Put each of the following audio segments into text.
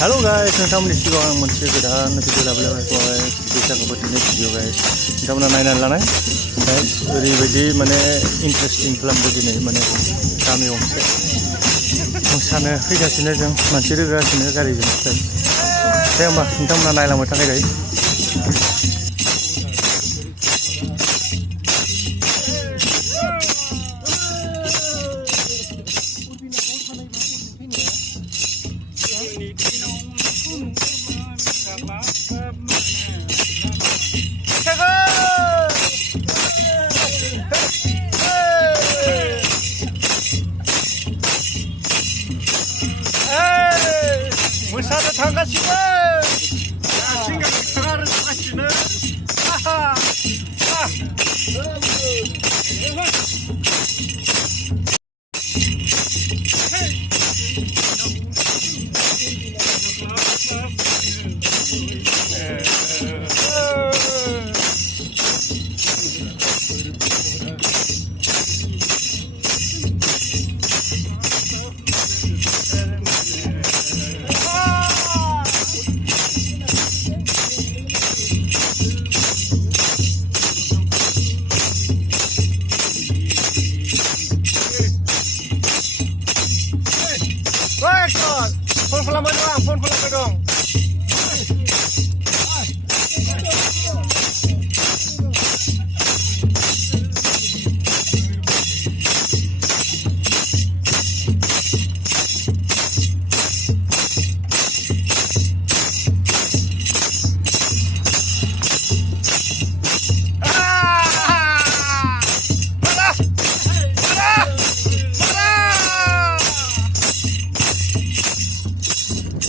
Halo guys, nonton sigo ang munci kedan video label guys, bisa kebetulan video guys. Kita mana naik naik guys, oरैबायदि माने interesting film begini माने kami gंसे मोसानो फैगासिनो जों मानसि रोगागासिनो गारिजों दे होमबा नोंथांमोना नायलांबाय थानाय guys 모사도 당가시고 신경이 강하는 당가시는 하하 phone pelan doang, phone pelan dong.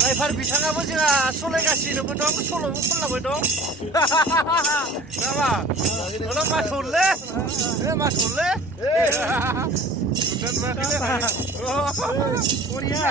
Driver bitangaबो जोंहा सलायगासिनोबो दं सल'बो खनलांबाय दं नामा ओला मा सलले मा सलले नुदों मा कोरिया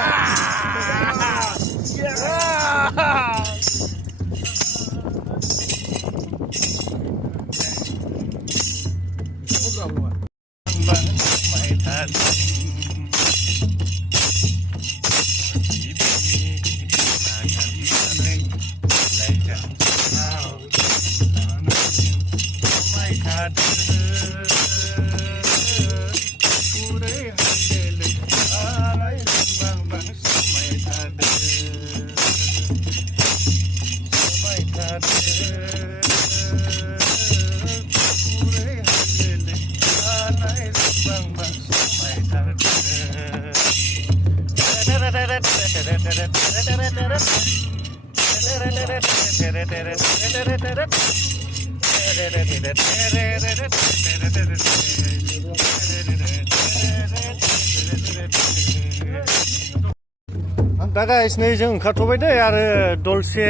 दा गाइस नै जों ओंखारथ'बाय दे आरो दलसे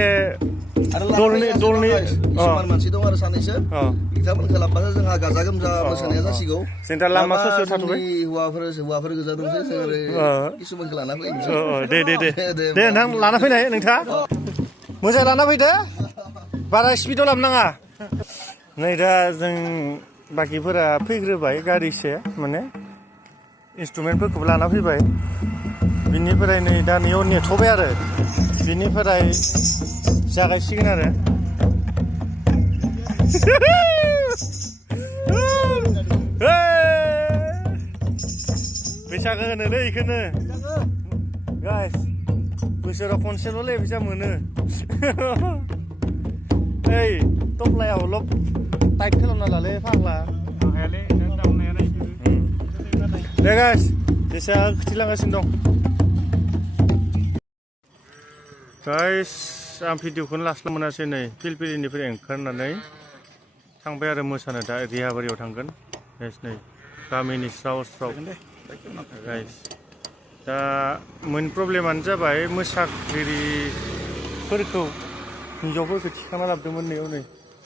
दलनि किसुमान मानसि दं आरो सानैसो बिथांमोनखौ लांबासो जोंहा गाजा गोमजा मोसानाया जासिगौ जों दा लामा ससेयाव थाथ'बाय हौवाफोर गोजा दंसै जों आरो किसुमानखौ लाना फैनोसै दे नोंथां लाना फैनाय नोंथाङा मोजां लाना फैदो बारा स्पिडाव लाबो नाङा नै दा जों बाकिफोरा फैग्रोबाय गारिसे माने इन्सट्रुमेन्टफोरखौबो लाना फैबाय बिनिफ्राय नै दा नैयाव नेथ'बाय आरो बिनिफ्राय जागायसिगोन आरो बैसागो होनो लै इखौनो गाइस बोसोराव खनसेल'लै फैसा मोनो ओइ टप्लायाव लक टाइट खालामना लालै फाग्ला हायालै दामनायालाय दे गाइस जेसा खिथिलांगासिनो दं गाइस आं भिडिअखौनो लास्लाबनो मोनासै नै फिलफिलिनिफ्राय ओंखारनानै थांबाय आरो मोसानो दा रिहाबारियाव थांगोन गाइस नै गामिनि स्राव स्राव गाइस दा मेन प्रब्लेमानो जाबाय मोसागिरिफोरखौ हिन्जावफोरखौ थिखांना लाबोदोंमोन नैयाव नै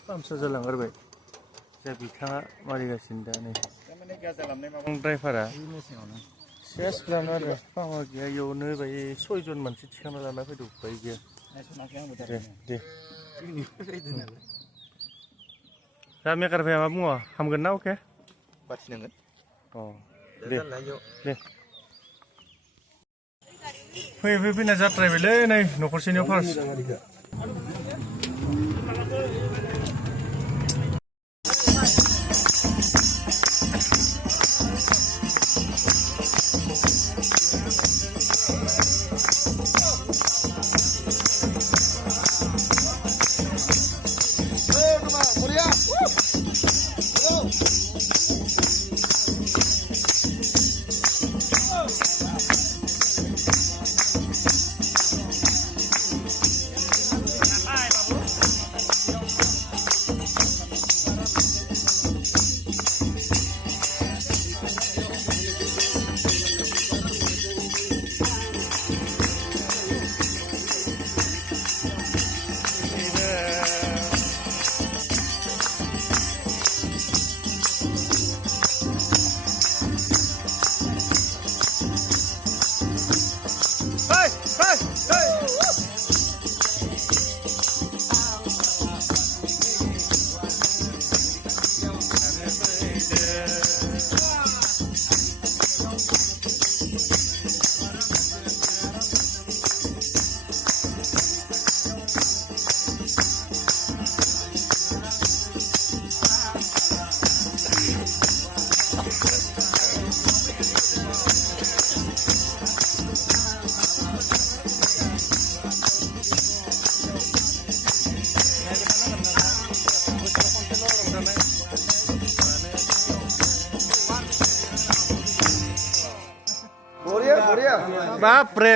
पामचार जालांगारबाय दा बिथाङा मारिगासिनो दा नै ड्राइभारा सेस लानो आरो पावार गैया इयावनो बाय 6 जन मानसि थिखांना लाना फैदों बाय गैया दे दा मेकार भाइया मा बुङो हामगोन ना अके बाथिनांगोन अ दे फैयै फैना जाद्रायबायलै नै न'खरसेनियाव फार्स्ट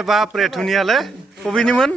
बाप रे धुनियालै बबेनिमोन